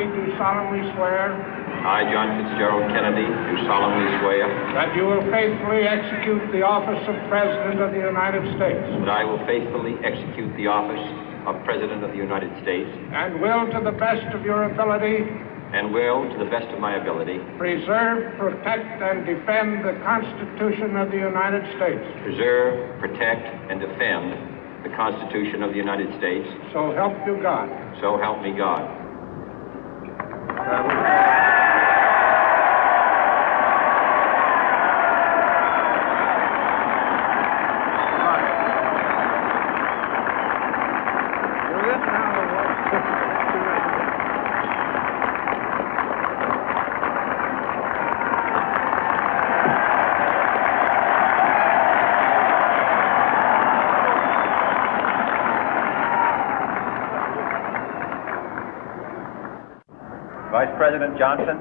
Do solemnly swear. I, John Fitzgerald Kennedy, do solemnly swear. That you will faithfully execute the office of President of the United States. That I will faithfully execute the office of President of the United States. And will, to the best of your ability. And will, to the best of my ability. Preserve, protect, and defend the Constitution of the United States. Preserve, protect, and defend the Constitution of the United States. So help you God. So help me God. President Johnson,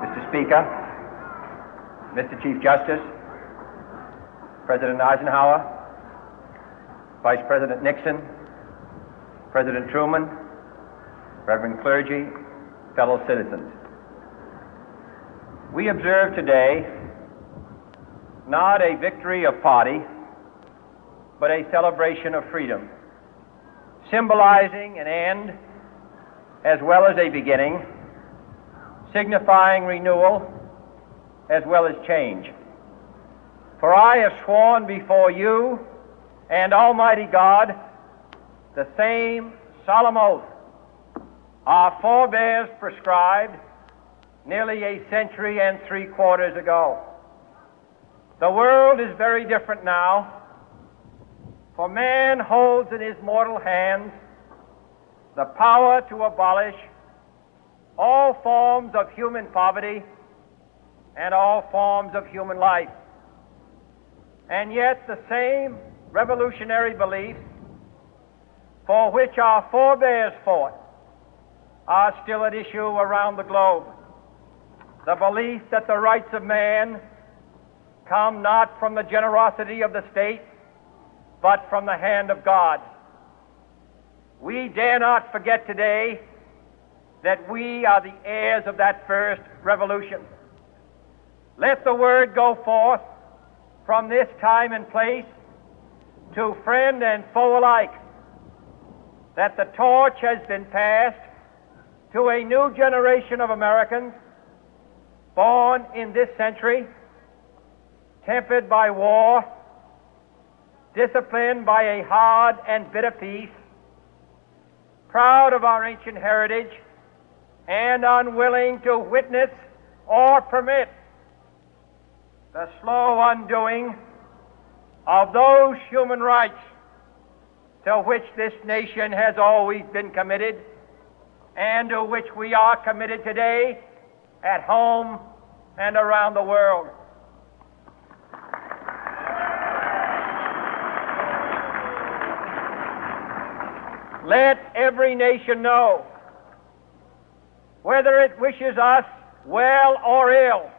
Mr. Speaker, Mr. Chief Justice, President Eisenhower, Vice President Nixon, President Truman, Reverend clergy, fellow citizens. We observe today not a victory of party, but a celebration of freedom, symbolizing an end as well as a beginning, signifying renewal as well as change. For I have sworn before you and Almighty God the same solemn oath our forebears prescribed nearly a century and 3/4 ago. The world is very different now, for man holds in his mortal hands the power to abolish all forms of human poverty and all forms of human life. And yet the same revolutionary beliefs for which our forebears fought are still at issue around the globe. The belief that the rights of man come not from the generosity of the state, but from the hand of God. We dare not forget today that we are the heirs of that first revolution. Let the word go forth from this time and place to friend and foe alike that the torch has been passed to a new generation of Americans born in this century, tempered by war, disciplined by a hard and bitter peace, proud of our ancient heritage, and unwilling to witness or permit the slow undoing of those human rights to which this nation has always been committed and to which we are committed today at home and around the world. Let every nation know, whether it wishes us well or ill,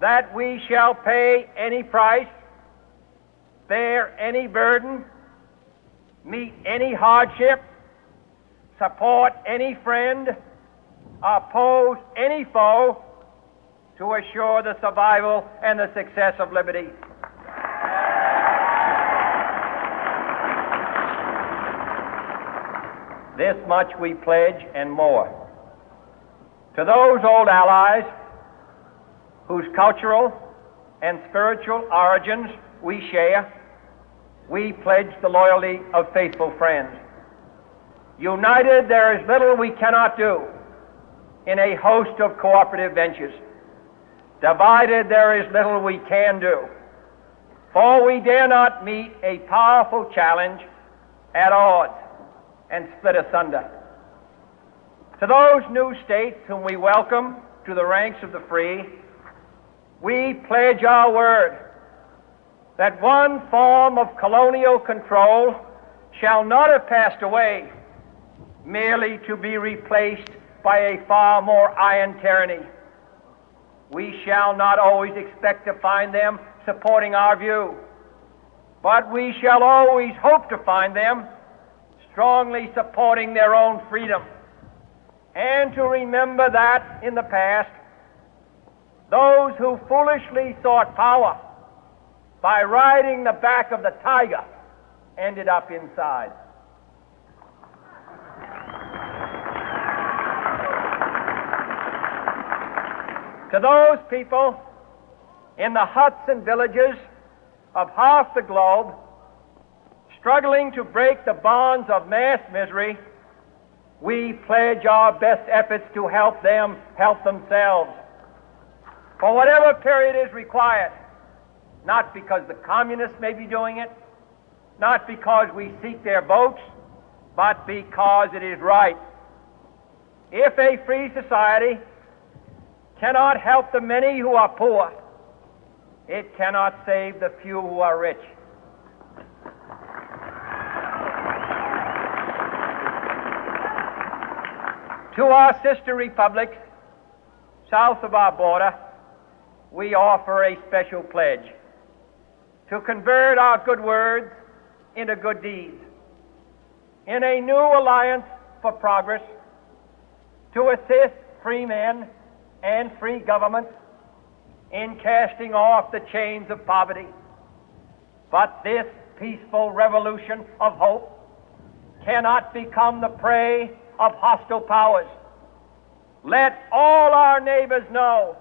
that we shall pay any price, bear any burden, meet any hardship, support any friend, oppose any foe to assure the survival and the success of liberty. This much we pledge and more. To those old allies whose cultural and spiritual origins we share, we pledge the loyalty of faithful friends. United, there is little we cannot do in a host of cooperative ventures. Divided, there is little we can do, for we dare not meet a powerful challenge at odds and split asunder. To those new states whom we welcome to the ranks of the free, we pledge our word that one form of colonial control shall not have passed away merely to be replaced by a far more iron tyranny. We shall not always expect to find them supporting our view, but we shall always hope to find them strongly supporting their own freedom, and to remember that in the past, those who foolishly sought power by riding the back of the tiger ended up inside. To those people in the huts and villages of half the globe struggling to break the bonds of mass misery, we pledge our best efforts to help them help themselves for whatever period is required, not because the communists may be doing it, not because we seek their votes, but because it is right. If a free society cannot help the many who are poor, it cannot save the few who are rich. To our sister republics south of our border, we offer a special pledge to convert our good words into good deeds, in a new alliance for progress, to assist free men and free governments in casting off the chains of poverty. But this peaceful revolution of hope cannot become the prey of hostile powers. Let all our neighbors know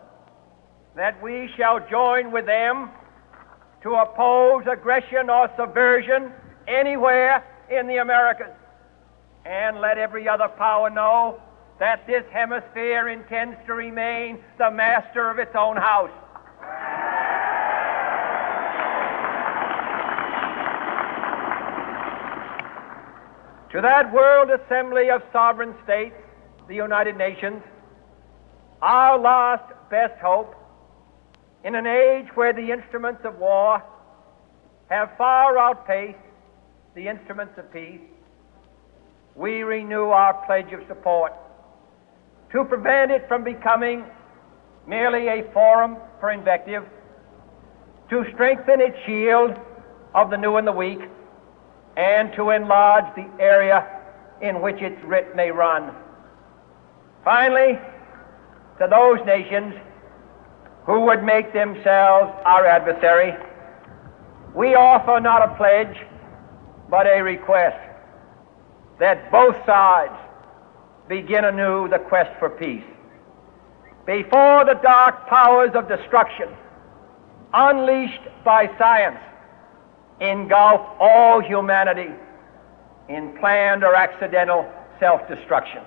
that we shall join with them to oppose aggression or subversion anywhere in the Americas. And let every other power know that this hemisphere intends to remain the master of its own house. To that World Assembly of Sovereign States, the United Nations, our last best hope, in an age where the instruments of war have far outpaced the instruments of peace, we renew our pledge of support to prevent it from becoming merely a forum for invective, to strengthen its shield of the new and the weak, and to enlarge the area in which its writ may run. Finally, to those nations who would make themselves our adversary, we offer not a pledge, but a request that both sides begin anew the quest for peace. Before the dark powers of destruction, unleashed by science, engulf all humanity in planned or accidental self-destruction,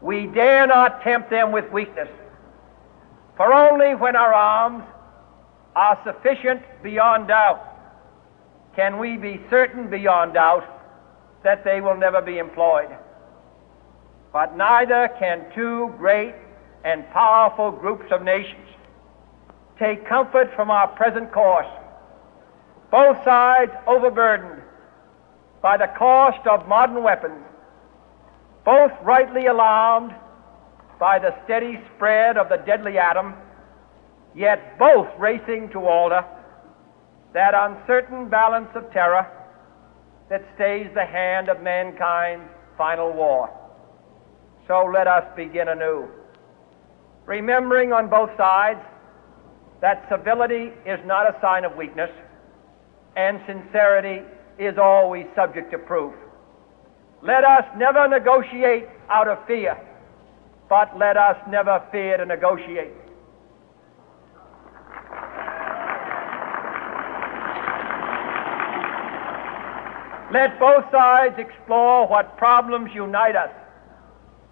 we dare not tempt them with weakness, for only when our arms are sufficient beyond doubt can we be certain beyond doubt that they will never be employed. But neither can two great and powerful groups of nations take comfort from our present course, both sides overburdened by the cost of modern weapons, both rightly alarmed by the steady spread of the deadly atom, yet both racing to alter that uncertain balance of terror that stays the hand of mankind's final war. So let us begin anew, remembering on both sides that civility is not a sign of weakness, and sincerity is always subject to proof. Let us never negotiate out of fear, but let us never fear to negotiate. Let both sides explore what problems unite us,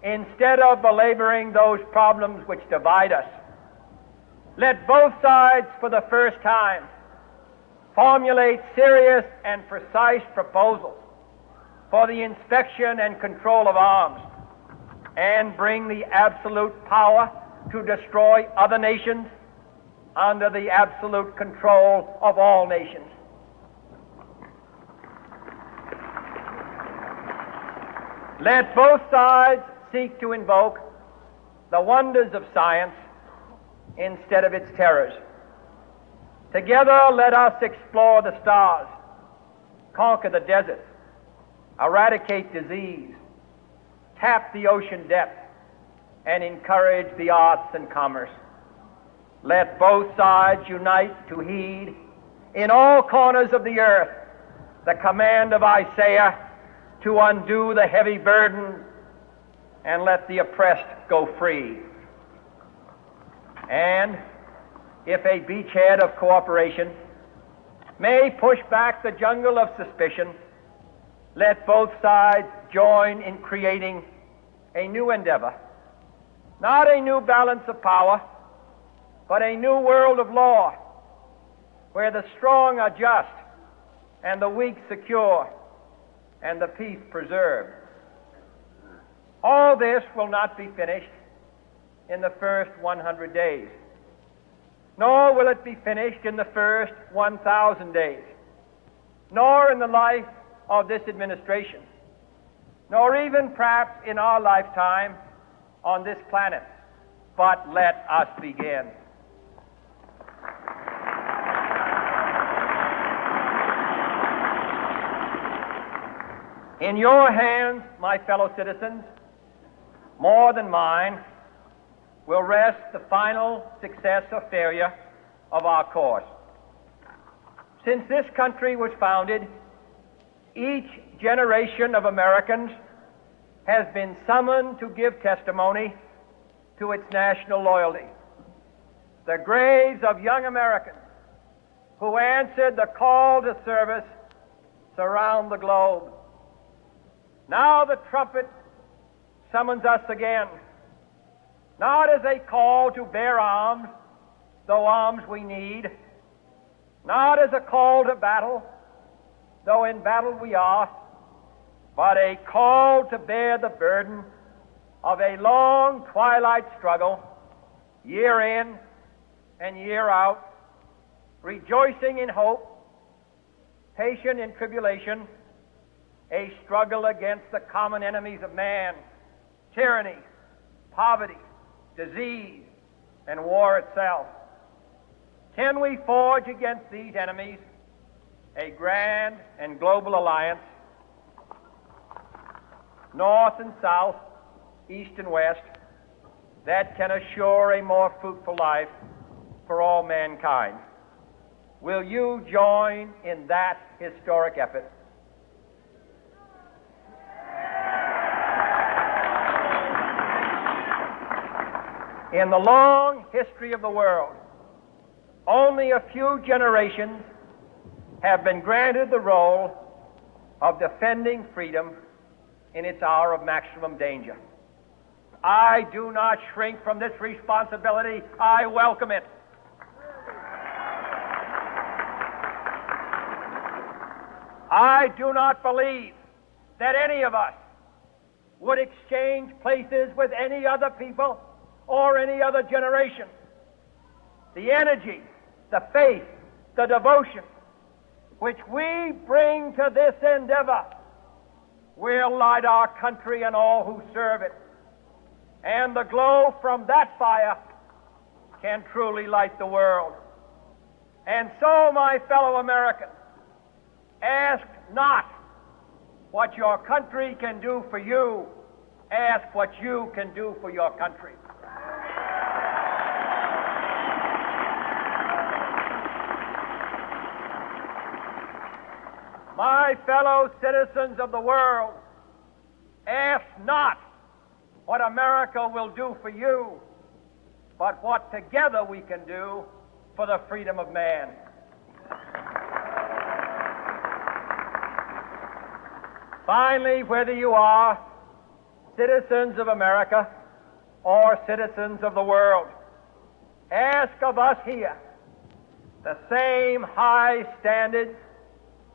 instead of belaboring those problems which divide us. Let both sides, for the first time, formulate serious and precise proposals for the inspection and control of arms, and bring the absolute power to destroy other nations under the absolute control of all nations. Let both sides seek to invoke the wonders of science instead of its terrors. Together, let us explore the stars, conquer the deserts, eradicate disease, tap the ocean depths, and encourage the arts and commerce. Let both sides unite to heed in all corners of the earth the command of Isaiah to undo the heavy burden and let the oppressed go free. And if a beachhead of cooperation may push back the jungle of suspicion, let both sides join in creating a new endeavor, not a new balance of power, but a new world of law, where the strong are just and the weak secure and the peace preserved. All this will not be finished in the first 100 days, nor will it be finished in the first 1,000 days, nor in the life of this administration. nor even perhaps in our lifetime on this planet. But let us begin. In your hands, my fellow citizens, more than mine, will rest the final success or failure of our course. Since this country was founded, each generation of Americans has been summoned to give testimony to its national loyalty. The graves of young Americans who answered the call to service surround the globe. Now the trumpet summons us again, not as a call to bear arms, though arms we need, not as a call to battle, though in battle we are, but a call to bear the burden of a long twilight struggle, year in and year out, rejoicing in hope, patient in tribulation, a struggle against the common enemies of man, tyranny, poverty, disease, and war itself. Can we forge against these enemies a grand and global alliance, north and south, east and west, that can assure a more fruitful life for all mankind? Will you join in that historic effort? In the long history of the world, only a few generations have been granted the role of defending freedom in its hour of maximum danger. I do not shrink from this responsibility. I welcome it. I do not believe that any of us would exchange places with any other people or any other generation. The energy, the faith, the devotion which we bring to this endeavor will light our country and all who serve it. And the glow from that fire can truly light the world. And so, my fellow Americans, ask not what your country can do for you. Ask what you can do for your country. My fellow citizens of the world, ask not what America will do for you, but what together we can do for the freedom of man. Finally, whether you are citizens of America or citizens of the world, ask of us here the same high standards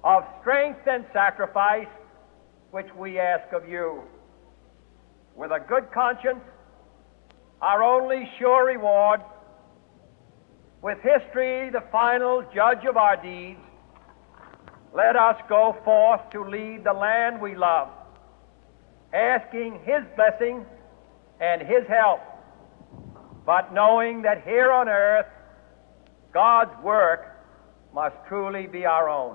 of strength and sacrifice which we ask of you. With a good conscience, our only sure reward, with history the final judge of our deeds, let us go forth to lead the land we love, asking His blessing and His help, but knowing that here on earth God's work must truly be our own.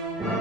States.